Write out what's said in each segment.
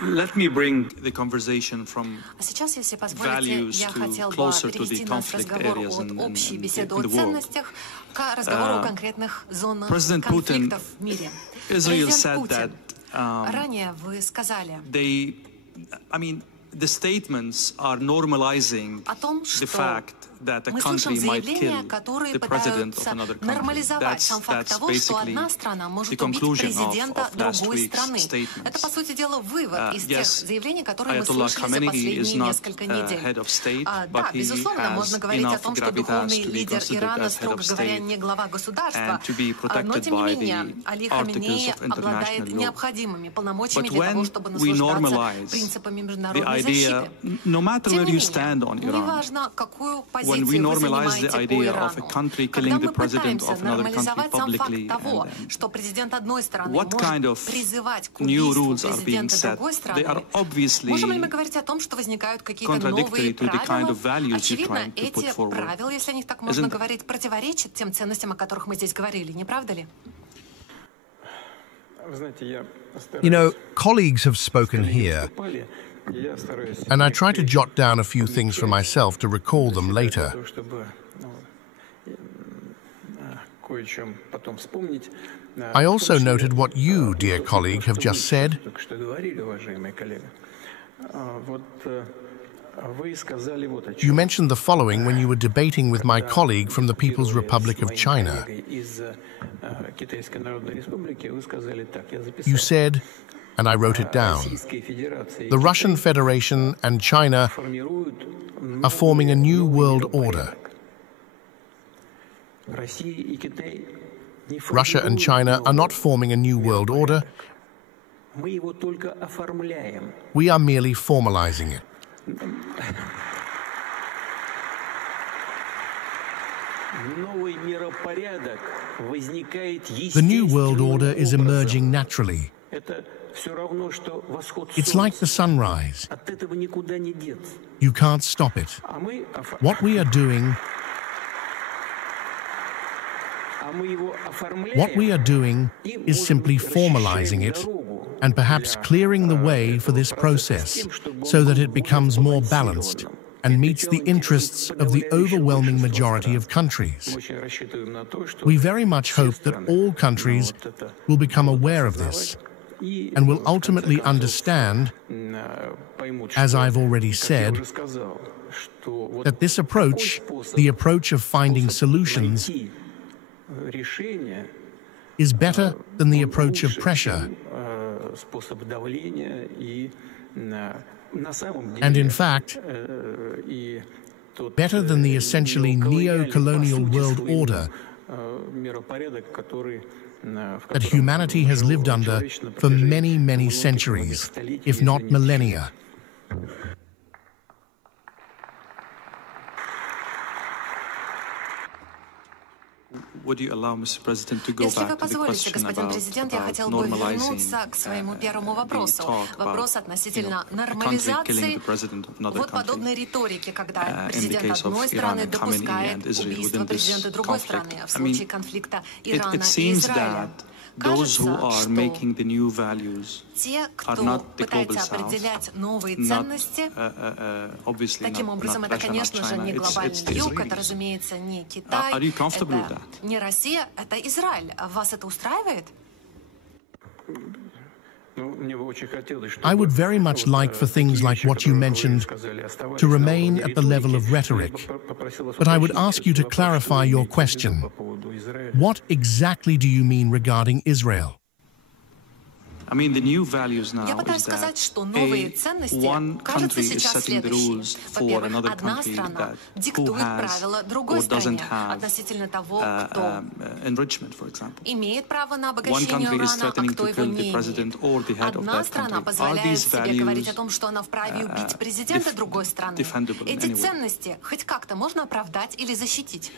Let me bring the conversation from А сейчас, если позволите, values я to хотел бы closer to the перевести наш conflict разговор areas от in общей беседы the о world. ценностях к разговору о конкретных зонах President конфликтов Putin, в мире. Israel Президент said Путин, that ранее вы сказали the statements are normalizing о том, the что fact that a мы слышим country might заявления, kill которые the president of пытаются another country. нормализовать сам факт того, что basically одна страна the может убить conclusion президента of last другой week's страны. statements. Это, по сути дела, вывод из тех Yes, заявлений, которые мы Ayatollah слышали за Khamenei is последние not несколько недель. head of state, Да, but he безусловно, можно has говорить о enough том, что gravitas духовный to be лидер considered Ирана, as head строго of говоря, state не глава государства, and to be но, protected тем не by менее, the Али articles Хаменеи of international обладает law. необходимыми полномочиями But для того, when чтобы we наслаждаться normalize принципами the международной idea, защиты. no matter Тем where не you stand on менее, Iran, неважно, какую when we позицию вы normalize the занимаете по idea of a Ирану, country когда killing the мы president пытаемся of another country нормализовать сам факт publicly, того, and что президент одной страны what kind может of призывать к new убийству rules are being президента set, другой they are страны, можем ли мы obviously говорить о том, что возникают какие-то contradictory новые to the kind правила? of values you're Очевидно, trying to put эти forward. правила, если о них так можно Isn't- говорить, противоречат тем ценностям, о которых мы здесь говорили, не правда ли? You know, colleagues have spoken here, and I try to jot down a few things for myself to recall them later. I also noted what you, dear colleague, have just said. You mentioned the following when you were debating with my colleague from the People's Republic of China. You said, and I wrote it down, the Russian Federation and China are forming a new world order. Russia and China are not forming a new world order. We are merely formalizing it. The new world order is emerging naturally. It's like the sunrise. You can't stop it. What we are doing is simply formalizing it and perhaps clearing the way for this process so that it becomes more balanced and meets the interests of the overwhelming majority of countries. We very much hope that all countries will become aware of this and will ultimately understand, as I've already said, that this approach, the approach of finding solutions, is better than the approach of pressure. And in fact, better than the essentially neo-colonial world order that humanity has lived under for many, many centuries, if not millennia. Если вы позволите, господин президент, я хотел бы вернуться к своему первому вопросу. Вопрос относительно нормализации вот подобной риторики, когда президент одной страны допускает убийство президента другой страны, а в случае конфликта Ирана и Израиля. Кажется, что те, кто пытается определять новые ценности, таким образом, это, конечно же, не глобальный юг, это, разумеется, не Китай, это не Россия, это Израиль. Вас это устраивает? I would very much like for things like what you mentioned to remain at the level of rhetoric, but I would ask you to clarify your question. What exactly do you mean regarding Israel? Я пытаюсь сказать, что новые ценности, кажется, сейчас следующие. Во-первых, одна страна диктует правила другой стране относительно того, кто имеет право на обогащение урана, а кто его не имеет. Одна страна позволяет себе говорить о том, что она вправе убить президента другой страны. Эти ценности хоть как-то можно оправдать или защитить?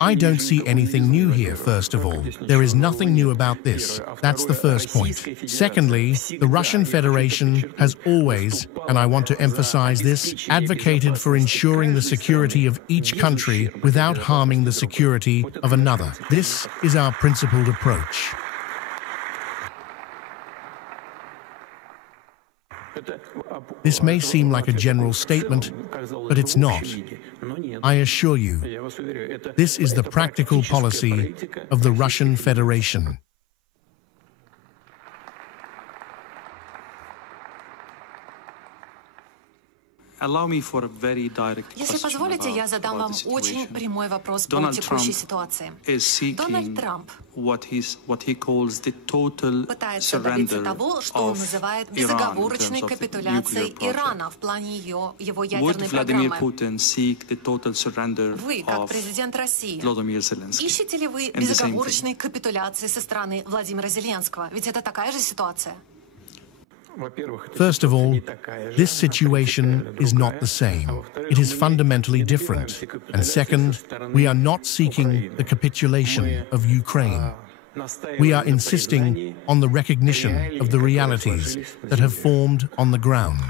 I don't see anything new here, first of all. There is nothing new about this. That's the first point. Secondly, the Russian Federation has always, and I want to emphasize this, advocated for ensuring the security of each country without harming the security of another. This is our principled approach. This may seem like a general statement, but it's not. I assure you, this is the practical policy of the Russian Federation. Если позволите, я задам вам очень прямой вопрос по текущей ситуации. Дональд Трамп пытается добиться того, что он называет безоговорочной капитуляцией Ирана в плане его ядерной программы. Вы, как президент России, ищете ли вы безоговорочной капитуляции со стороны Владимира Зеленского? Ведь это такая же ситуация. First of all, this situation is not the same. It is fundamentally different. And second, we are not seeking the capitulation of Ukraine. We are insisting on the recognition of the realities that have formed on the ground.